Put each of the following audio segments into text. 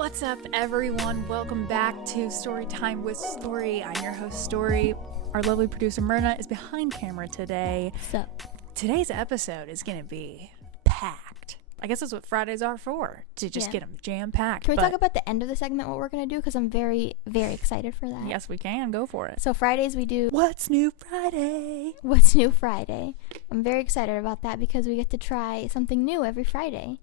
What's up, everyone? Welcome back to Storytime with Story. I'm your host, Story. Our lovely producer, Myrna, is behind camera today. Sup? Today's episode is going to be packed. I guess that's what Fridays are for, to just get them jam-packed. Can we talk about the end of the segment, what we're going to do? Because I'm very, very excited for that. Yes, we can. Go for it. So Fridays we do... What's New Friday? What's New Friday? I'm very excited about that because we get to try something new every Friday.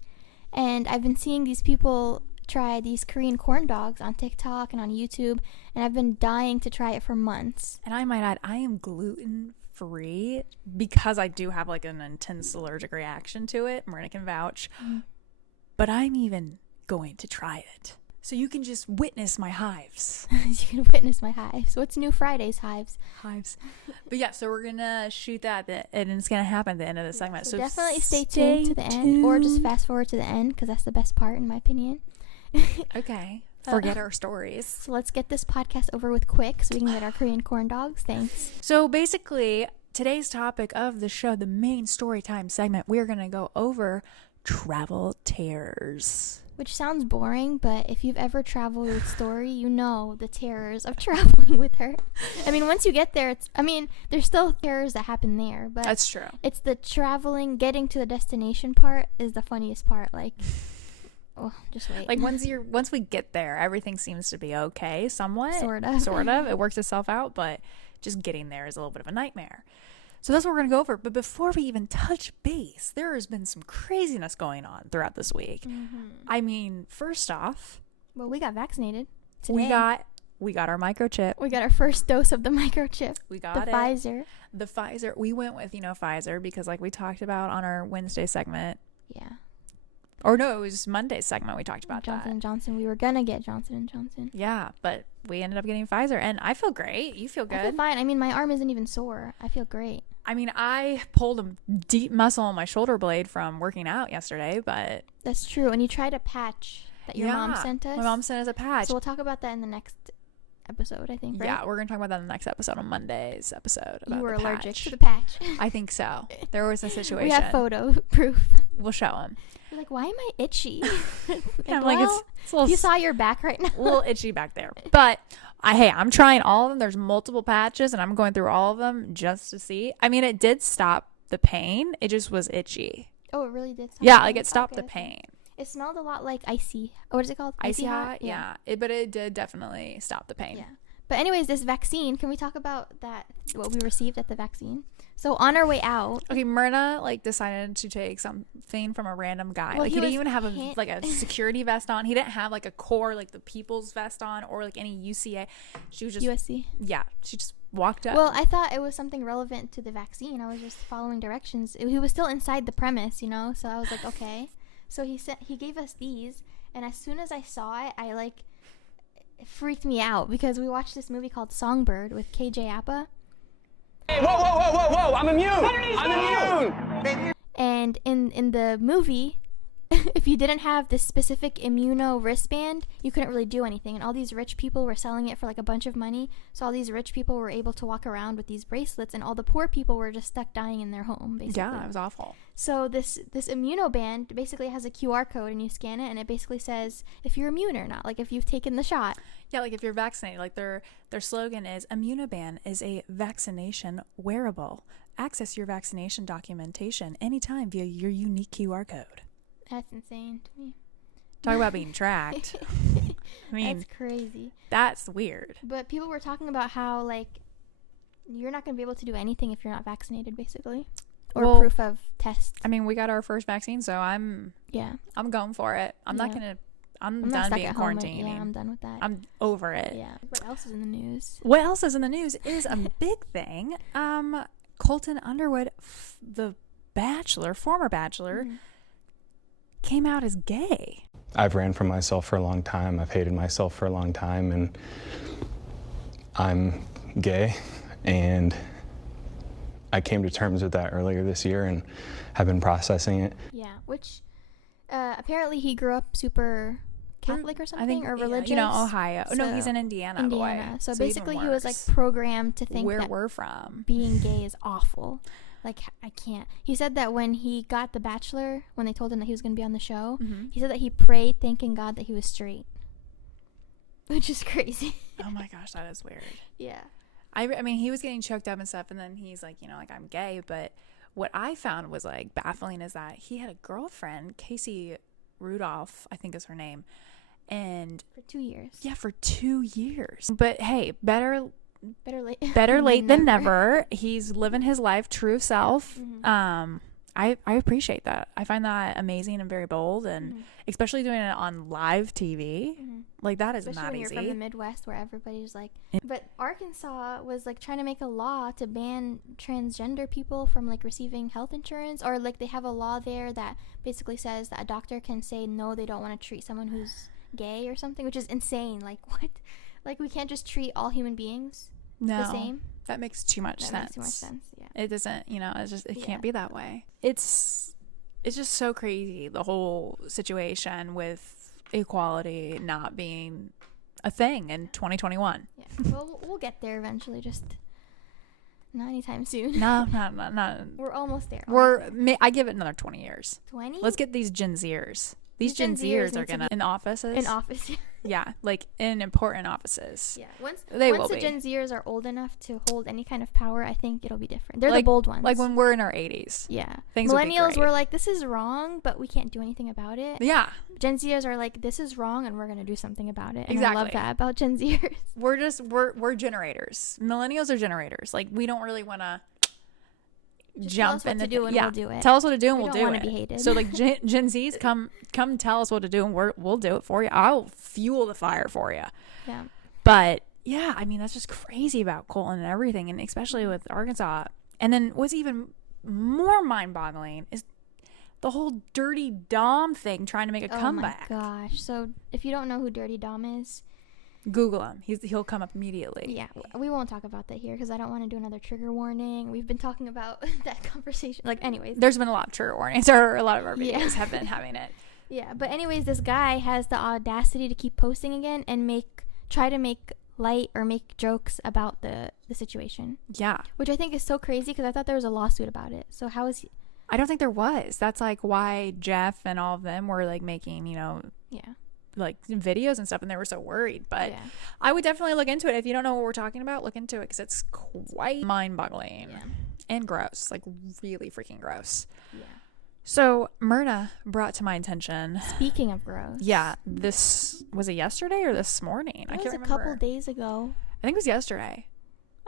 And I've been seeing these people try these Korean corn dogs on TikTok and on YouTube, and I've been dying to try it for months. And I might add, I am gluten-free because I do have like an intense allergic reaction to it. Marina can vouch. But I'm even going to try it. So you can just witness my hives. You can witness my hives. What's New Friday's hives? But yeah, so we're going to shoot that, and it's going to happen at the end of the segment. So definitely stay tuned to the end, or just fast forward to the end because that's the best part in my opinion. Okay. Forget our stories. So let's get this podcast over with quick so we can get our Korean corn dogs. Thanks. So basically, today's topic of the show, the main story time segment, we're going to go over travel terrors. Which sounds boring, but if you've ever traveled with Story, you know the terrors of traveling with her. I mean, once you get there, there's still terrors that happen there, but that's true. It's the traveling, getting to the destination part is the funniest part. Like, oh, just wait. Like once we get there, everything seems to be okay, somewhat. Sort of. It works itself out, but just getting there is a little bit of a nightmare. So that's what we're going to go over. But before we even touch base, there has been some craziness going on throughout this week. Mm-hmm. I mean, first off, well, we got vaccinated today. We got our microchip. We got our first dose of the microchip. We got the Pfizer. The Pfizer. We went with, Pfizer because like we talked about on our Wednesday segment. Yeah. Or no, it was Monday's segment we talked about Johnson & Johnson. We were going to get Johnson & Johnson. Yeah, but we ended up getting Pfizer, and I feel great. You feel good? I feel fine. I mean, my arm isn't even sore. I feel great. I mean, I pulled a deep muscle on my shoulder blade from working out yesterday, but... That's true. And you tried a patch that your mom sent us. My mom sent us a patch. So we'll talk about that in the next episode, I think, right? Yeah, we're going to talk about that in the next episode, on Monday's episode. About you were the allergic patch. to the patch. I think so. There was a situation. We have photo proof. We'll show them. You're like, why am I itchy? I'm like, it's a little, you saw your back right now. A little itchy back there. But, I'm trying all of them. There's multiple patches, and I'm going through all of them just to see. I mean, it did stop the pain. It just was itchy. Oh, it really did stop the pain? It stopped the pain. It smelled a lot like icy. What is it called? Icy hot? Yeah. But it did definitely stop the pain. Yeah. But anyways, this vaccine, can we talk about that, what we received at the vaccine? So on our way out. Okay, Myrna decided to take something from a random guy. Well, he didn't even have a security vest on. He didn't have like a core, like the People's vest on, or like any UCA. She was just USC. Yeah, she just walked up. Well, I thought it was something relevant to the vaccine. I was just following directions. He was still inside the premise, so I was like, okay. So he gave us these, and as soon as I saw it, it freaked me out because we watched this movie called Songbird with KJ Apa. Hey, whoa, I'm immune! And in the movie, if you didn't have this specific immuno wristband, you couldn't really do anything. And all these rich people were selling it for like a bunch of money. So all these rich people were able to walk around with these bracelets, and all the poor people were just stuck dying in their home, basically. Yeah, it was awful. So this immuno band basically has a QR code, and you scan it, and it basically says if you're immune or not, like if you've taken the shot. Yeah, like if you're vaccinated. Like their slogan is, Immunoband is a vaccination wearable. Access your vaccination documentation anytime via your unique QR code. That's insane to me. Talk about being tracked. I mean, that's crazy. That's weird. But people were talking about how, like, you're not going to be able to do anything if you're not vaccinated, basically. Or proof of test. I mean, we got our first vaccine, so I'm going for it. I'm done being quarantined. Yeah, I'm done with that. I'm over it. Yeah. What else is in the news? What else is in the news is a big thing. Colton Underwood, the former bachelor, came out as gay. I've ran from myself for a long time. I've hated myself for a long time, and I'm gay, and I came to terms with that earlier this year and have been processing it. Yeah, which apparently he grew up super Catholic or something, or religious. Ohio. So, no, he's in Indiana. Boy. So basically he was like programmed to think where that we're from, being gay is awful. Like, I can't. He said that when he got The Bachelor, when they told him that he was going to be on the show, he said that he prayed thanking God that he was straight. which is crazy. Oh my gosh, that is weird. Yeah. I mean, he was getting choked up and stuff, and then he's like, you know, like, I'm gay. But what I found was like baffling is that he had a girlfriend, Casey Rudolph, I think is her name, and for 2 years. Yeah, for 2 years. But hey, better late than never. He's living his life, true self. I appreciate that. I find that amazing and very bold, and especially doing it on live TV. Like, that is especially not when easy. You're from the Midwest where everybody's like, but Arkansas was like trying to make a law to ban transgender people from like receiving health insurance, or like they have a law there that basically says that a doctor can say no, they don't want to treat someone who's gay or something, which is insane. Like, what? Like, we can't just treat all human beings the same. That makes too much sense. Makes too much sense. Yeah. It doesn't, you know, it can't be that way. It's just so crazy, the whole situation with equality not being a thing in 2021. Yeah. Well, we'll get there eventually, just not anytime soon. No. We're almost there. I give it another 20 years. 20? Let's get these Gen Zers. These Gen Zers are gonna in offices. In office, yeah, like in important offices. Yeah, once the Gen Zers are old enough to hold any kind of power, I think it'll be different. They're like, the bold ones. Like when we're in our 80s. Yeah, Millennials were like, this is wrong, but we can't do anything about it. Yeah. Gen Zers are like, this is wrong, and we're gonna do something about it. And exactly. I love that about Gen Zers. We're generators. Millennials are generators. Like, we don't really want to jump in to do and we'll do it. Tell us what to do and we'll do it. We don't want to be hated. So like Gen Zs, come tell us what to do and we'll do it for you. I'll fuel the fire for you. Yeah. But yeah, I mean, that's just crazy about Colton and everything, and especially with Arkansas. And then what's even more mind-boggling is the whole Dirty Dom thing, trying to make a comeback. Oh my gosh. So if you don't know who Dirty Dom is, Google him. He'll come up immediately. Yeah, we won't talk about that here because I don't want to do another trigger warning. We've been talking about that conversation. Like, anyways. There's been a lot of trigger warnings, or a lot of our videos have been having it. Yeah, but anyways, this guy has the audacity to keep posting again and try to make light or make jokes about the situation. Yeah. Which I think is so crazy because I thought there was a lawsuit about it. So how is he? I don't think there was. That's like why Jeff and all of them were like making, like videos and stuff, and they were so worried. But I would definitely look into it. If you don't know what we're talking about, look into it because it's quite mind-boggling and gross, like really freaking gross. Yeah. So Myrna brought to my attention. Speaking of gross. Yeah, this was it yesterday or this morning? I can't remember. It was a couple days ago. I think it was yesterday.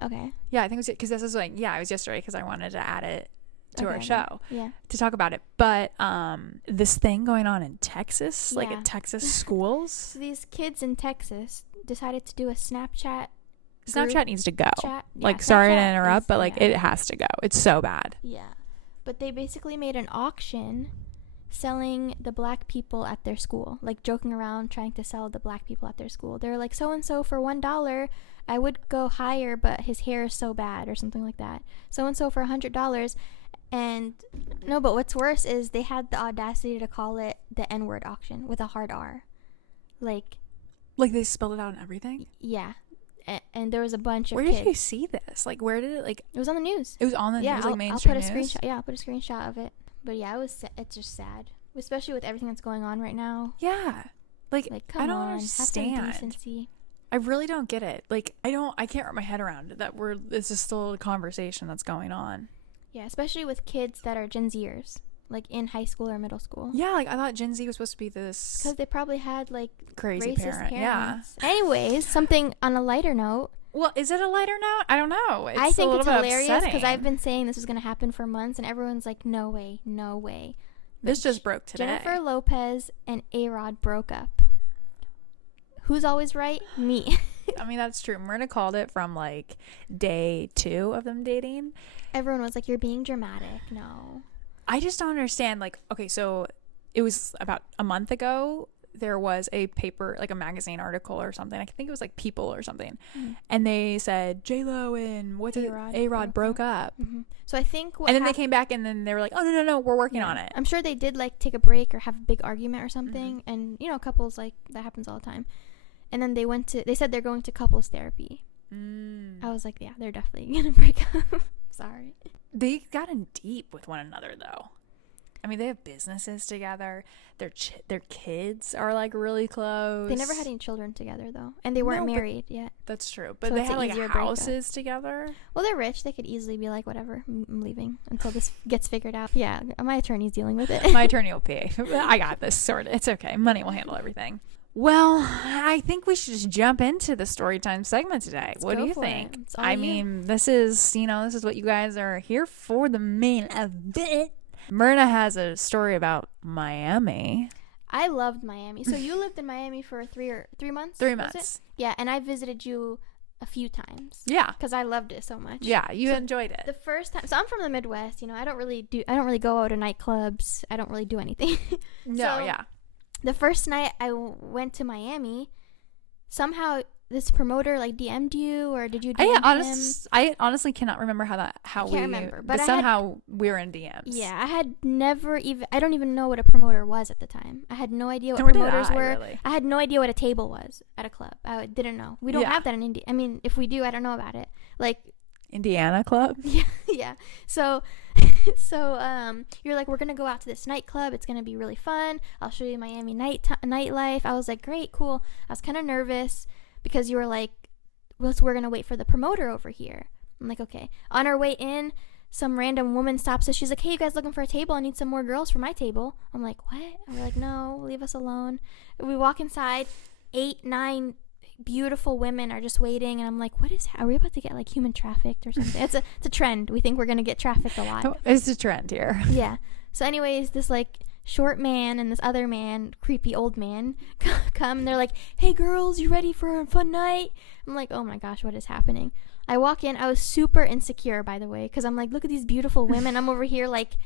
Okay. Yeah, I think it was because this is like it was yesterday because I wanted to add it to our show to talk about it. But this thing going on in Texas, like at Texas schools. So these kids in Texas decided to do a Snapchat needs to go. Like, sorry to interrupt, but like it has to go. It's so bad. Yeah. But they basically made an auction selling the black people at their school, like joking around trying to sell the black people at their school. They're like, so and so for $1. I would go higher, but his hair is so bad, or something like that. So and so for $100. And no, but what's worse is they had the audacity to call it the N-word auction with a hard R. Like they spelled it out and everything? Yeah. And there was a bunch of Where kids. did you see this? Like, where did it, like... It was on the news. It was on the news, like I'll mainstream put a news? screenshot. Yeah, I'll put a screenshot of it. But yeah, it's just sad. Especially with everything that's going on right now. Yeah. Like come I don't on, understand. Have some decency. I really don't get it. Like, I can't wrap my head around it, that this is still a conversation that's going on. Yeah, especially with kids that are Gen Zers, like in high school or middle school. Yeah, like I thought Gen Z was supposed to be this because they probably had like crazy racist parents. Yeah. Anyways, something on a lighter note. Well, is it a lighter note? I don't know. I think it's hilarious because I've been saying this was going to happen for months, and everyone's like, "No way, no way." This just broke today. Jennifer Lopez and A-Rod broke up. Who's always right? Me. I mean, that's true. Myrna called it from like day 2 of them dating. Everyone was like, "You're being dramatic." No. I just don't understand. Like, okay, so it was about a month ago. There was a paper, like a magazine article or something. I think it was like People or something. Mm-hmm. And they said J-Lo and A-Rod broke up. Mm-hmm. So I think and then they came back and then they were like, oh, no, we're working on it. I'm sure they did like take a break or have a big argument or something. Mm-hmm. And, couples like that happens all the time. And then they said they're going to couples therapy. I was like, yeah, they're definitely going to break up. Sorry. They got in deep with one another though. I mean, they have businesses together. Their kids are like really close. They never had any children together though, and they weren't married yet. That's true. But So they it's had an like easier houses together. Well, they're rich. They could easily be like, whatever, I'm leaving until this gets figured out. Yeah, my attorney's dealing with it. My attorney will pay. I got this sorted. It's okay. Money will handle everything. Well, I think we should just jump into the story time segment today. What do you think? I mean, this is what you guys are here for, the main event. Myrna has a story about Miami. I loved Miami. So you lived in Miami for 3 months? 3 months. Yeah, and I visited you a few times. Yeah. Because I loved it so much. Yeah, you enjoyed it. The first time. So I'm from the Midwest. I don't really go out to nightclubs. I don't really do anything. Yeah. The first night I went to Miami, somehow this promoter like DM'd you, or did you DM him? I honestly cannot remember but somehow we were in DMs. Yeah, I don't even know what a promoter was at the time. I had no idea what promoters were. Really. I had no idea what a table was at a club. I didn't know. We don't have that in India. I mean, if we do, I don't know about it. Like Indiana club? Yeah. So you're like, we're going to go out to this nightclub. It's going to be really fun. I'll show you Miami nightlife. I was like, great, cool. I was kind of nervous because you were like, well, so we're going to wait for the promoter over here. I'm like, okay. On our way in, some random woman stops us. She's like, hey, you guys looking for a table? I need some more girls for my table. I'm like, what? And we're like, no, leave us alone. We walk inside, 8, 9 beautiful women are just waiting, and I'm like, are we about to get like human trafficked or something? It's a trend. We think we're gonna get trafficked a lot. It's a trend here. Yeah. So anyways, this like short man and this other man, creepy old man, come and they're like, hey girls, you ready for a fun night? I'm like, oh my gosh, what is happening? I walk in. I was super insecure, by the way, because I'm like, look at these beautiful women. I'm over here like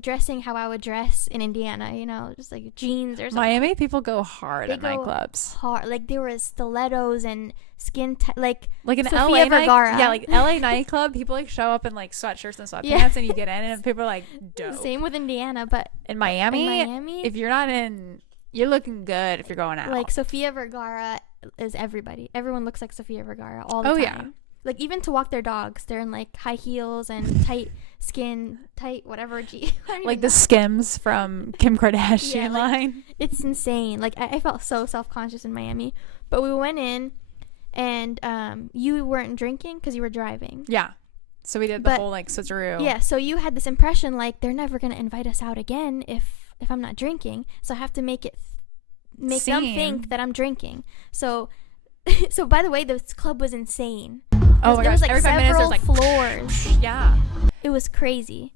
dressing how I would dress in Indiana, just like jeans or something. Miami people go hard at nightclubs. Hard, like there was stilettos and skin like an Sofia LA Vergara. Yeah, like LA nightclub. People like show up in like sweatshirts and sweatpants, and you get in, and people are like, dope. Same with Indiana, but in Miami, if you're not in, you're looking good if you're going out. Like Sofia Vergara is everybody. Everyone looks like Sofia Vergara all the time. Yeah. Like even to walk their dogs, they're in like high heels and tight whatever. Like the Skims from Kim Kardashian line. It's insane. Like I felt so self-conscious in Miami, but we went in, and you weren't drinking because you were driving. Yeah. So we did the whole like switcheroo. Yeah. So you had this impression like they're never gonna invite us out again if I'm not drinking. So I have to make them think that I'm drinking. So by the way, this club was insane. Oh my gosh! There was like every 5 minutes there's like floors. Yeah, it was crazy.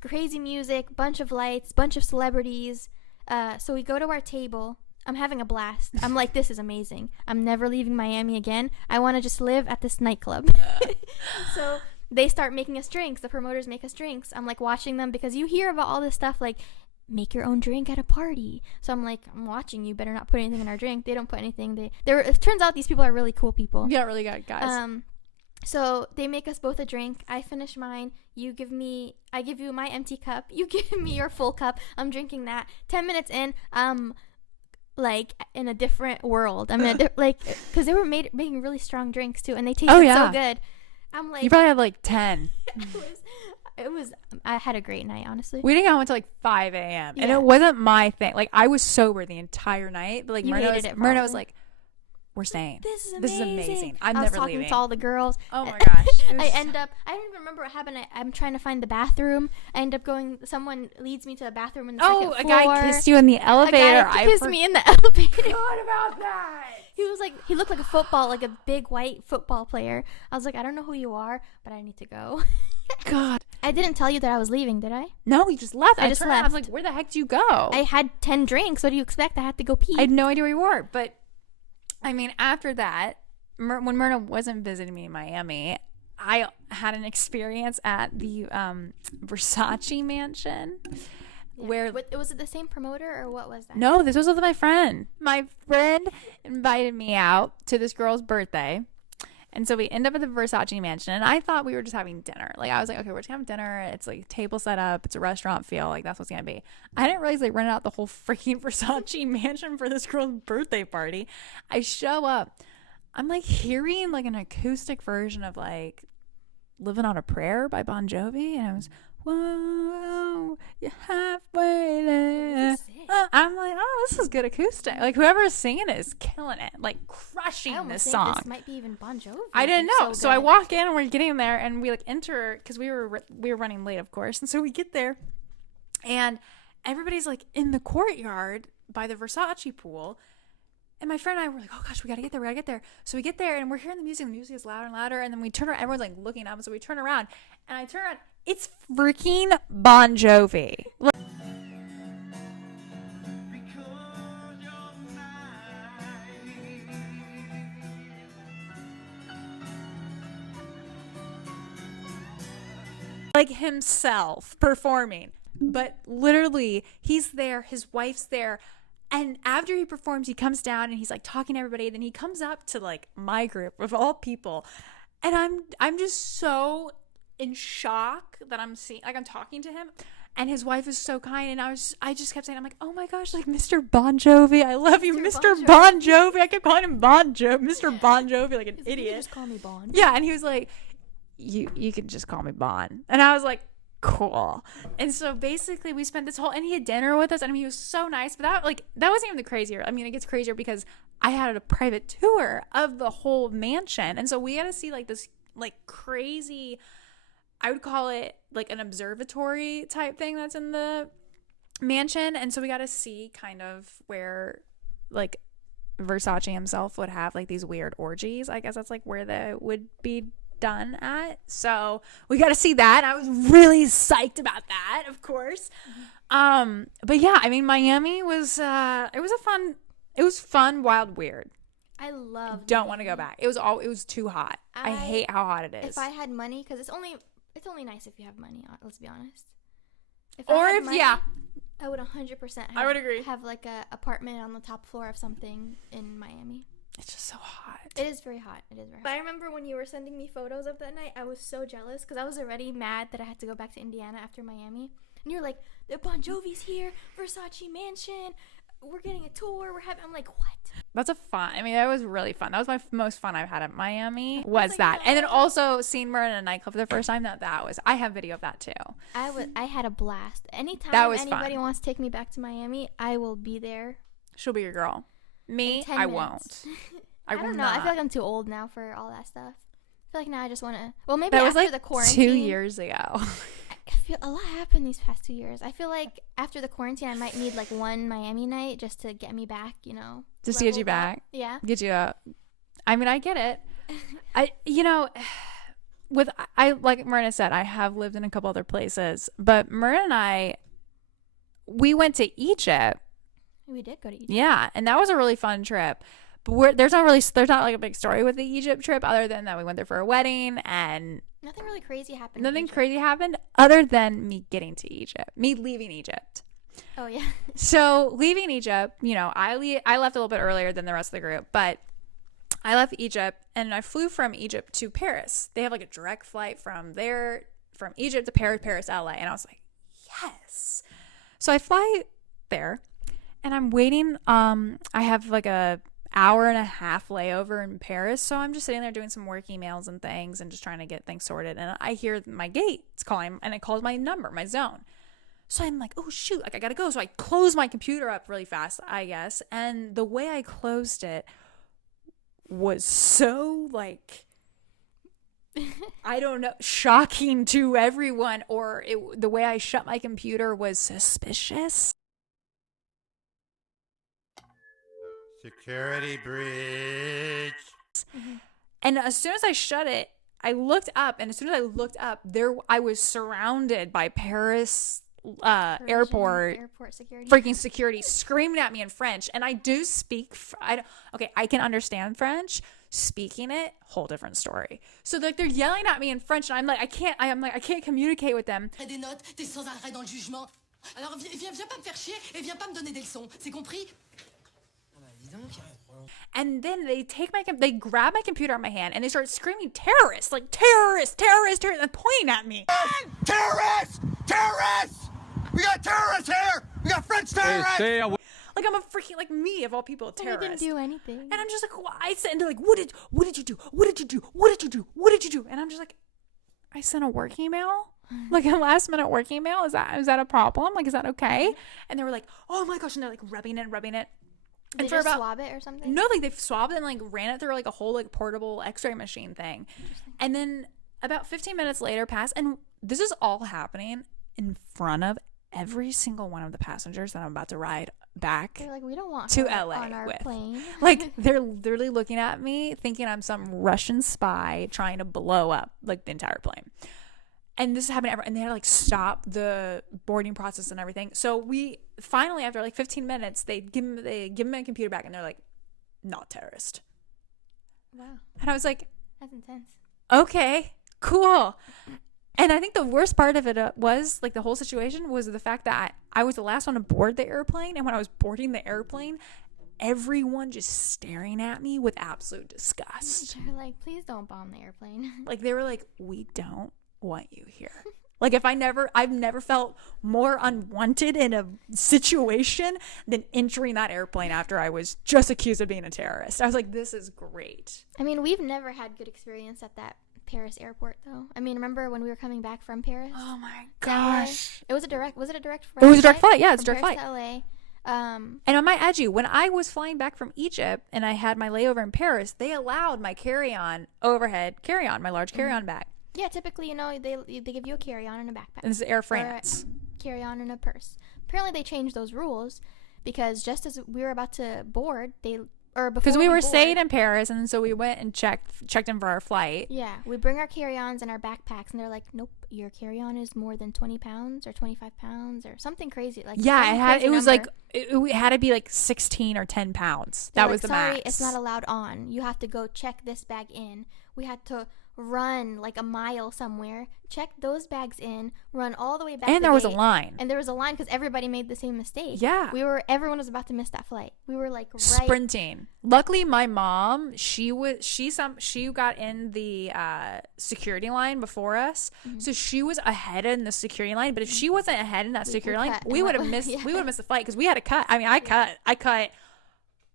Crazy music, bunch of lights, bunch of celebrities. So we go to our table. I'm having a blast. I'm like, this is amazing. I'm never leaving Miami again. I want to just live at this nightclub. So they start making us drinks. The promoters make us drinks. I'm like watching them because you hear about all this stuff like, make your own drink at a party. So I'm like, I'm watching you. Better not put anything in our drink. They don't put anything. It turns out these people are really cool people. Yeah, really good guys. So they make us both a drink. I finish mine. I give you my empty cup. You give me your full cup. I'm drinking that. 10 minutes in, like in a different world. I'm in because they were making really strong drinks too, and they tasted so good. I'm like, you probably had like 10. I had a great night, honestly. We didn't go until like 5 a.m. and it wasn't my thing. Like I was sober the entire night, but like Myrna was like, we're staying. This is amazing. I'm never leaving. I was talking to all the girls. Oh my gosh. I don't even remember what happened. I'm trying to find the bathroom. I end up someone leads me to the bathroom in the second floor. A guy kissed you in the elevator. A guy kissed me in the elevator. What about that? He looked like a big white football player. I was like, I don't know who you are, but I need to go. God. I didn't tell you that I was leaving, did I? No, you just left. I just left. I was like, where the heck do you go? I had 10 drinks. What do you expect? I had to go pee. I had no idea where you were. But, I mean, after that, when Myrna wasn't visiting me in Miami, I had an experience at the Versace mansion. Where was it the same promoter or what was that? No, this was with my friend. My friend invited me out to this girl's birthday. And so we end up at the Versace mansion, and I thought we were just having dinner. Like, I was like, okay, we're just having dinner. It's like table set up. It's a restaurant feel. Like, that's what's going to be. I didn't realize they rented out the whole freaking Versace mansion for this girl's birthday party. I show up. I'm like hearing like an acoustic version of like Living on a Prayer by Bon Jovi. And I was, whoa, you're halfway there. I'm like, oh, this is good acoustic. Like, whoever's singing it is killing it, like crushing this song. This might be even Bon Jovi. I didn't know. So I walk in and we're getting there and we like enter because we were running late, of course. And so we get there and everybody's like in the courtyard by the Versace pool. And my friend and I were like, oh gosh, we gotta get there. So we get there and we're hearing the music is louder and louder. And then we turn around, everyone's like looking up. And so we turn around and I turn around. It's freaking Bon Jovi. Like himself performing, but literally he's there, his wife's there, and after he performs he comes down and he's like talking to everybody, then he comes up to like my group of all people, and I'm just so in shock that I'm seeing, like, I'm talking to him and his wife is so kind, and I just kept saying, I'm like, oh my gosh, like Mr. Bon Jovi, I love you, Mr. Bon Jovi. I kept calling him Bon Jovi, Mr. Bon Jovi, like an idiot. Just call me Bon. Yeah, and he was like, you can just call me Bon. And I was like, cool. And so basically we spent this whole, and he had dinner with us, and I mean, he was so nice, but that wasn't even the crazier. I mean, it gets crazier because I had a private tour of the whole mansion. And so we got to see like this like crazy, I would call it like an observatory type thing that's in the mansion. And so we got to see kind of where like Versace himself would have like these weird orgies. I guess that's like where they would be done at. So we got to see that. I was really psyched about that, of course. But yeah, I mean, Miami was it was fun, wild, weird. I love. Don't want to go back. It was too hot. I hate how hot it is. If I had money, because it's only nice if you have money. Let's be honest. I would 100%. I would agree. Have like a apartment on the top floor of something in Miami. It's just so hot. It is very hot. But I remember when you were sending me photos of that night, I was so jealous because I was already mad that I had to go back to Indiana after Miami. And you're like, the Bon Jovi's here, Versace Mansion, we're getting a tour, I'm like, what? That's that was really fun. That was my most fun I've had at Miami, was that. And then also seeing her in a nightclub for the first time, I have video of that too. I had a blast. Anytime anybody wants to take me back to Miami, I will be there. She'll be your girl. Me, I won't. I don't know. I feel like I'm too old now for all that stuff. I feel like now I just want to. Well, maybe that after was like the quarantine. 2 years ago. I feel a lot happened these past 2 years. I feel like after the quarantine, I might need like one Miami night just to get me back. Just to get you back. Yeah. Get you up. I mean, I get it. Like Myrna said, I have lived in a couple other places, but Myrna and I, we went to Egypt. We did go to Egypt. Yeah, and that was a really fun trip. But there's not like a big story with the Egypt trip other than that we went there for a wedding and nothing really crazy happened. Nothing crazy happened other than me getting to Egypt, me leaving Egypt. Oh yeah. So leaving Egypt, I left a little bit earlier than the rest of the group, but I left Egypt and I flew from Egypt to Paris. They have like a direct flight from Egypt to Paris, LA, and I was like, yes. So I fly there. And I'm waiting. I have like a hour and a half layover in Paris. So I'm just sitting there doing some work emails and things and just trying to get things sorted. And I hear my gate. It's calling and it calls my number, my zone. So I'm like, oh shoot, like I gotta go. So I close my computer up really fast, I guess. And the way I closed it was so like, I don't know, shocking to everyone. Or the way I shut my computer was suspicious. Security breach. And as soon as I shut it, I looked up, and as soon as I looked up, I was surrounded by Paris airport security, freaking security, screaming at me in French. And I do speak. I can understand French. Speaking it, whole different story. So like they're yelling at me in French, and I'm like, I can't communicate with them. Des notes, t'es sans arrêt dans le jugement. Alors viens pas me faire chier et viens pas me donner des leçons. C'est compris? And then they grab my computer on my hand and they start screaming terrorists, like terrorists, and pointing at me. Terrorists! We got terrorists here! We got French terrorists! Like I'm a freaking, like me of all people, a terrorist. I didn't do anything. And I'm just like, I said, and they're like, what did you do? And I'm just like, I sent a work email. Like a last minute work email? Is that a problem? Like, is that okay? And they were like, oh my gosh. And they're like rubbing it. Did they just swab it or something? No, like they swabbed it and like ran it through like a whole like portable x-ray machine thing. And then about 15 minutes later passed, and this is all happening in front of every single one of the passengers that I'm about to ride back. They're like, we don't want to her LA on our plane. Like they're literally looking at me thinking I'm some Russian spy trying to blow up like the entire plane. And this happened and they had to like stop the boarding process and everything. So we finally, after like 15 minutes, they give him a computer back and they're like, not terrorist. Wow. And I was like, that's intense. Okay, cool. And I think the worst part of it was like the whole situation was the fact that I was the last one to board the airplane. And when I was boarding the airplane, everyone just staring at me with absolute disgust. They're like, please don't bomb the airplane. Like they were like, we don't want you here. Like I've never felt more unwanted in a situation than entering that airplane after I was just accused of being a terrorist. I was like, this is great. I mean, we've never had good experience at that Paris airport though. I mean, remember when we were coming back from Paris? Oh my gosh. Was it a direct flight? It was a direct flight. Yeah, it's a direct flight. To LA. And I might add you, when I was flying back from Egypt and I had my layover in Paris, they allowed my carry-on, overhead carry-on, my large carry-on bag. Yeah, typically, you know, they give you a carry-on and a backpack. And this is Air France. Carry-on and a purse. Apparently, they changed those rules because just as we were about to board, because we were staying in Paris, and so we went and checked in for our flight. Yeah, we bring our carry-ons and our backpacks, and they're like, nope, your carry-on is more than 20 pounds or 25 pounds or something crazy. Like it had to be like 16 or 10 pounds. That was the max. Sorry, it's not allowed on. You have to go check this bag in. We had to run like a mile somewhere, check those bags in, run all the way back. And there was a line. And there was a line because everybody made the same mistake. Yeah. Everyone was about to miss that flight. We were like sprinting. Luckily, my mom, she got in the security line before us, so she was ahead in the security line. But if she wasn't ahead in that security line, we would have missed. Yeah. We would have missed the flight because we had to cut. I mean, I cut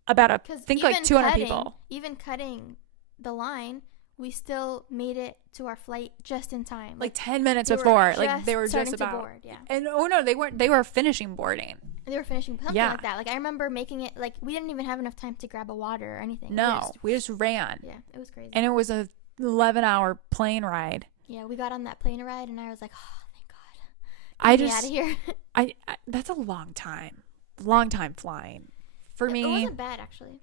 about like 200 people. Even cutting the line, we still made it to our flight just in time. Like 10 minutes before. Like they were just about. To board, yeah. And no, they weren't. They were finishing boarding. They were finishing something like that. Like I remember making it like we didn't even have enough time to grab a water or anything. No, we just ran. Yeah, it was crazy. And it was a 11-hour plane ride. Yeah, we got on that plane ride and I was like, oh, thank God. Get me out of here. I that's a long time flying for me. It wasn't bad actually.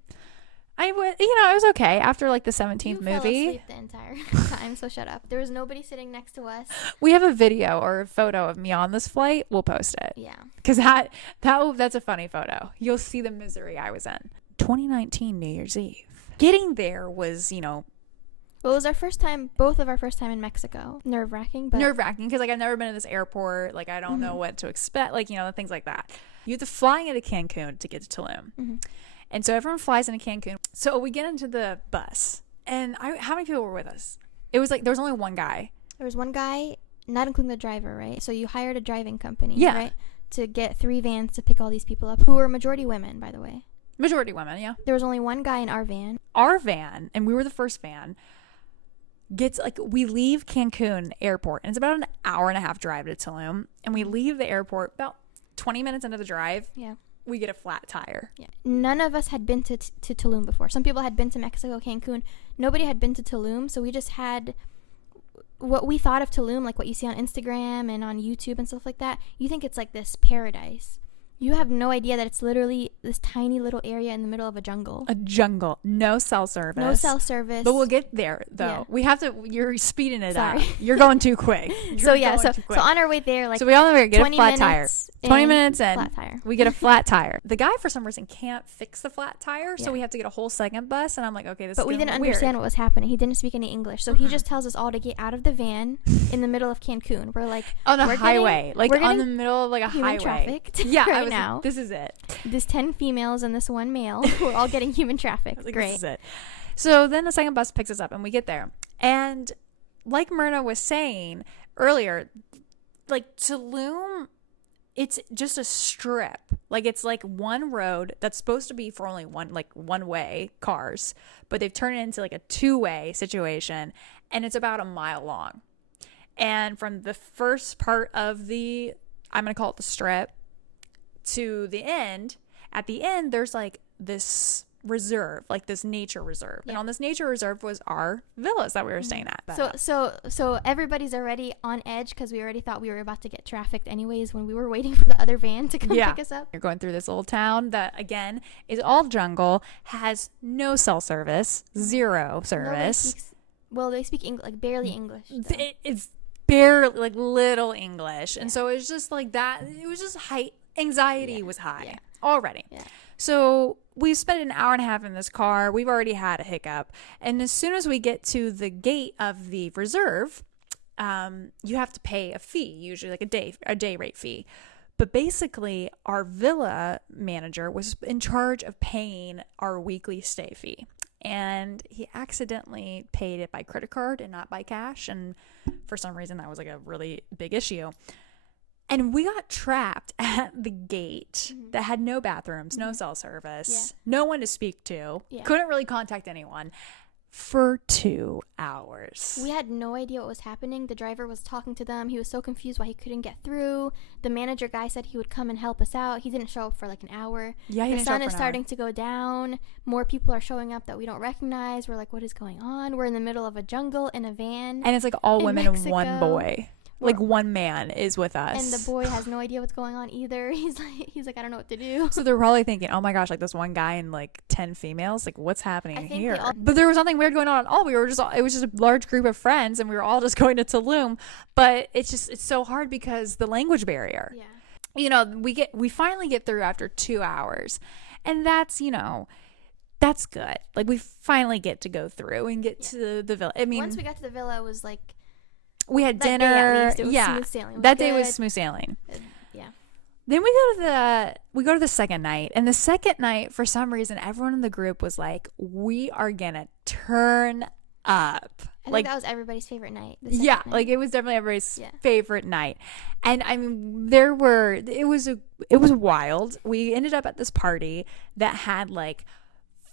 I was okay after like the 17th movie. You fell asleep the entire time, so shut up. There was nobody sitting next to us. We have a video or a photo of me on this flight. We'll post it. Yeah. Because that's a funny photo. You'll see the misery I was in. 2019 New Year's Eve. Getting there was, Well, it was both of our first time in Mexico. Nerve-wracking, because like I've never been to this airport. Like I don't know what to expect. Like, things like that. You have to fly into Cancun to get to Tulum. Mm-hmm. And so everyone flies into Cancun. So we get into the bus. And how many people were with us? It was like there was only one guy. There was one guy, not including the driver, right? So you hired a driving company, yeah, right? To get 3 vans to pick all these people up, who were majority women, by the way. Majority women, yeah. There was only one guy in our van. Our van, and we were the first van, we leave Cancun airport, and it's about an hour and a half drive to Tulum. And we leave the airport about 20 minutes into the drive. Yeah. We get a flat tire. Yeah. None of us had been to Tulum before. Some people had been to Mexico, Cancun. Nobody had been to Tulum, so we just had what we thought of Tulum, like what you see on Instagram and on YouTube and stuff like that. You think it's like this paradise. You have no idea that it's literally this tiny little area in the middle of a jungle. A jungle. No cell service. But we'll get there, though. Yeah. We have to... You're speeding it up. You're going too quick. So on our way there, like... So we all get a flat tire. 20 minutes in. Flat tire. We get a flat tire. The guy, for some reason, can't fix the flat tire, so we have to get a whole second bus, and I'm like, okay, this is But we didn't understand what was happening. He didn't speak any English, so he just tells us all to get out of the van in the middle of Cancun. We're like... On a highway. On the middle of like a highway. Trafficked now. This is it. There's 10 females and this one male. We're all getting human trafficked. Great. This is it. So then the second bus picks us up and we get there. And like Myrna was saying earlier, like Tulum, it's just a strip. Like it's like one road that's supposed to be for only one way cars, but they've turned it into like a 2-way situation, and it's about a mile long. And from the first part of I'm going to call it the strip, to the end, at the end, there's like this reserve, like this nature reserve. Yeah. And on this nature reserve was our villas that we were staying at. So everybody's already on edge because we already thought we were about to get trafficked anyways when we were waiting for the other van to come pick us up. You're going through this little town that, again, is all jungle, has no cell service, zero service. They speak like barely English. It's barely, like, little English. And so it was just like that. It was just anxiety was high already. Yeah. So we spent an hour and a half in this car. We've already had a hiccup. And as soon as we get to the gate of the reserve, you have to pay a fee, usually like a day rate fee. But basically, our villa manager was in charge of paying our weekly stay fee. And he accidentally paid it by credit card and not by cash. And for some reason, that was like a really big issue. And we got trapped at the gate that had no bathrooms, no cell service, no one to speak to, couldn't really contact anyone for 2 hours. We had no idea what was happening. The driver was talking to them. He was so confused why he couldn't get through. The manager guy said he would come and help us out. He didn't show up for like an hour. Yeah, the sun is starting to go down. More people are showing up that we don't recognize. We're like, what is going on? We're in the middle of a jungle in a van. And it's like all women and one boy. Like one man is with us. And the boy has no idea what's going on either. He's like, I don't know what to do. So they're probably thinking, oh my gosh, like this one guy and like 10 females, like what's happening here? But there was nothing weird going on at all. It was just a large group of friends and we were all just going to Tulum. But it's so hard because the language barrier. Yeah. You know, we finally get through after 2 hours. And that's, that's good. Like we finally get to go through and get to the villa. I mean, once we got to the villa, it was like, we had dinner. Day, it was smooth sailing. That day was smooth sailing. Yeah. Then we go to the second night, and the second night, for some reason, everyone in the group was like, "We are gonna turn up." I think that was everybody's favorite night. Night. Like it was definitely everybody's favorite night. And I mean, it was wild. We ended up at this party that had like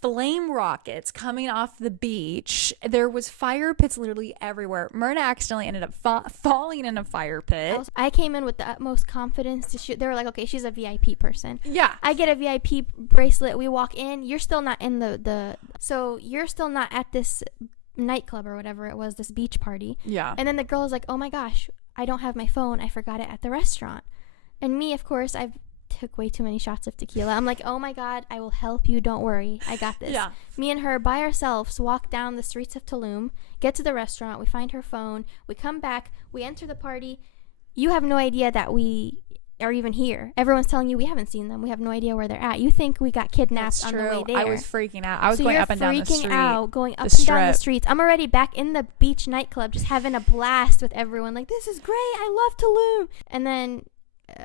flame rockets coming off the beach. There was fire pits literally everywhere. Myrna accidentally ended up falling in a fire pit. I came in with the utmost confidence to shoot. They were like, okay, she's a VIP person. Yeah. I get a VIP bracelet. We walk in. You're still not in so you're still not at this nightclub or whatever it was, this beach party. Yeah. And then the girl is like, oh my gosh, I don't have my phone. I forgot it at the restaurant. And me, of course, I've took way too many shots of tequila. I'm like, oh my God, I will help you. Don't worry. I got this. Yeah. Me and her by ourselves walk down the streets of Tulum, get to the restaurant. We find her phone. We come back. We enter the party. You have no idea that we are even here. Everyone's telling you we haven't seen them. We have no idea where they're at. You think we got kidnapped on the way there. I was freaking out. I was going up and down the street. Going up and down the streets. I'm already back in the beach nightclub just having a blast with everyone. Like, this is great. I love Tulum. And then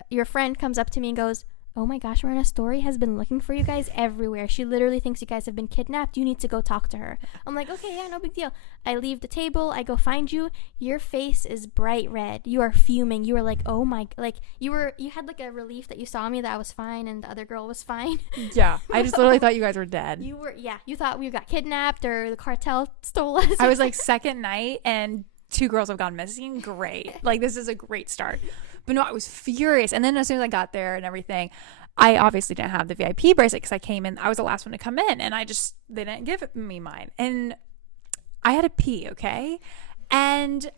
your friend comes up to me and goes, oh my gosh, Myrna, Story has been looking for you guys everywhere. She literally thinks you guys have been kidnapped. You need to go talk to her. I'm like, okay, yeah, no big deal. I leave the table. I go find you. Your face is bright red. You are fuming. You were like, oh my, like you had like a relief that you saw me, that I was fine and the other girl was fine. Yeah, I just literally thought you guys were dead. You thought we got kidnapped or the cartel stole us. I was like, second night and 2 girls have gone missing. Great. Like, this is a great start. But no, I was furious. And then as soon as I got there and everything, I obviously didn't have the VIP bracelet because I came in. I was the last one to come in, and they didn't give me mine. And I had to pee, okay? And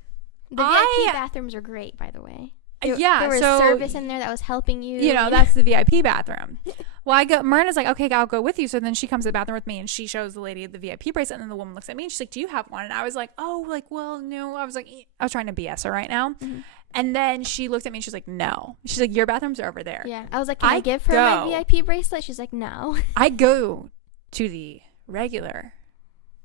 the VIP bathrooms are great, by the way. There was service in there that was helping you. You know, that's the VIP bathroom. Well, Myrna's like, okay, I'll go with you. So then she comes to the bathroom with me, and she shows the lady the VIP bracelet, and then the woman looks at me, and she's like, do you have one? And I was like, oh, like, well, no. I was trying to BS her right now. Mm-hmm. And then she looked at me and she's like, no. She's like, your bathrooms are over there. Yeah. I was like, can I give her my VIP bracelet? She's like, no. I go to the regular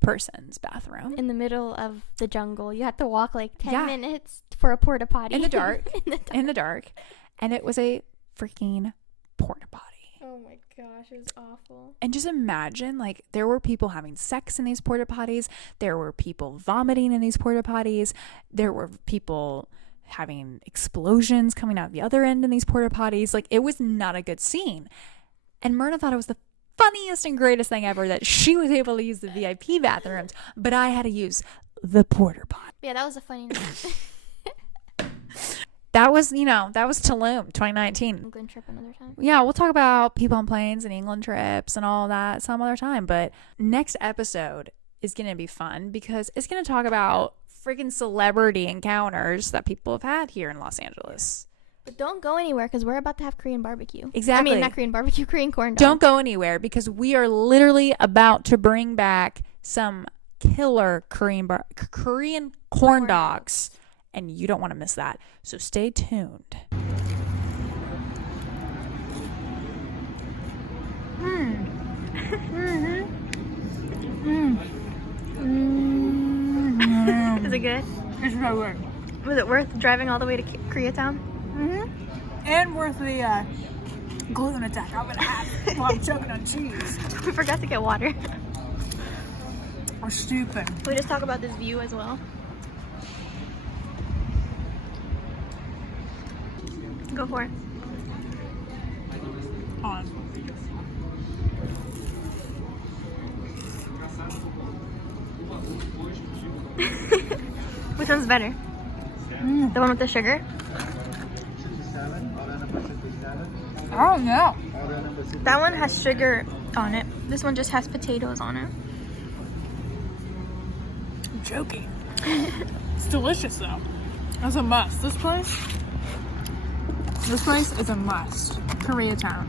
person's bathroom. In the middle of the jungle. You had to walk like 10 minutes for a porta potty. In the dark. In the dark. And it was a freaking porta potty. Oh my gosh, it was awful. And just imagine, like, there were people having sex in these porta potties. There were people vomiting in these porta potties. There were people having explosions coming out the other end in these porta potties. Like, it was not a good scene. And Myrna thought it was the funniest and greatest thing ever that she was able to use the VIP bathrooms, but I had to use the porta potty. Yeah, that was a funny night. That was, that was Tulum 2019. England trip another time. Yeah, we'll talk about people on planes and England trips and all that some other time. But next episode is going to be fun because it's going to talk about freaking celebrity encounters that people have had here in Los Angeles. But don't go anywhere because we're about to have Korean barbecue. Exactly. I mean, not Korean barbecue, Korean corn dogs. Don't go anywhere because we are literally about to bring back some killer Korean corn dogs. And you don't want to miss that. So stay tuned. Is it good? It's so good. Was it worth driving all the way to Koreatown? And worth the gluten attack I'm going to have while I'm choking on cheese. We forgot to get water. We're stupid. Can we just talk about this view as well? Go for it. On. Which one's better? The one with the sugar? Oh, no. That one has sugar on it. This one just has potatoes on it. I'm joking. It's delicious, though. That's a must. This place is a must. Koreatown.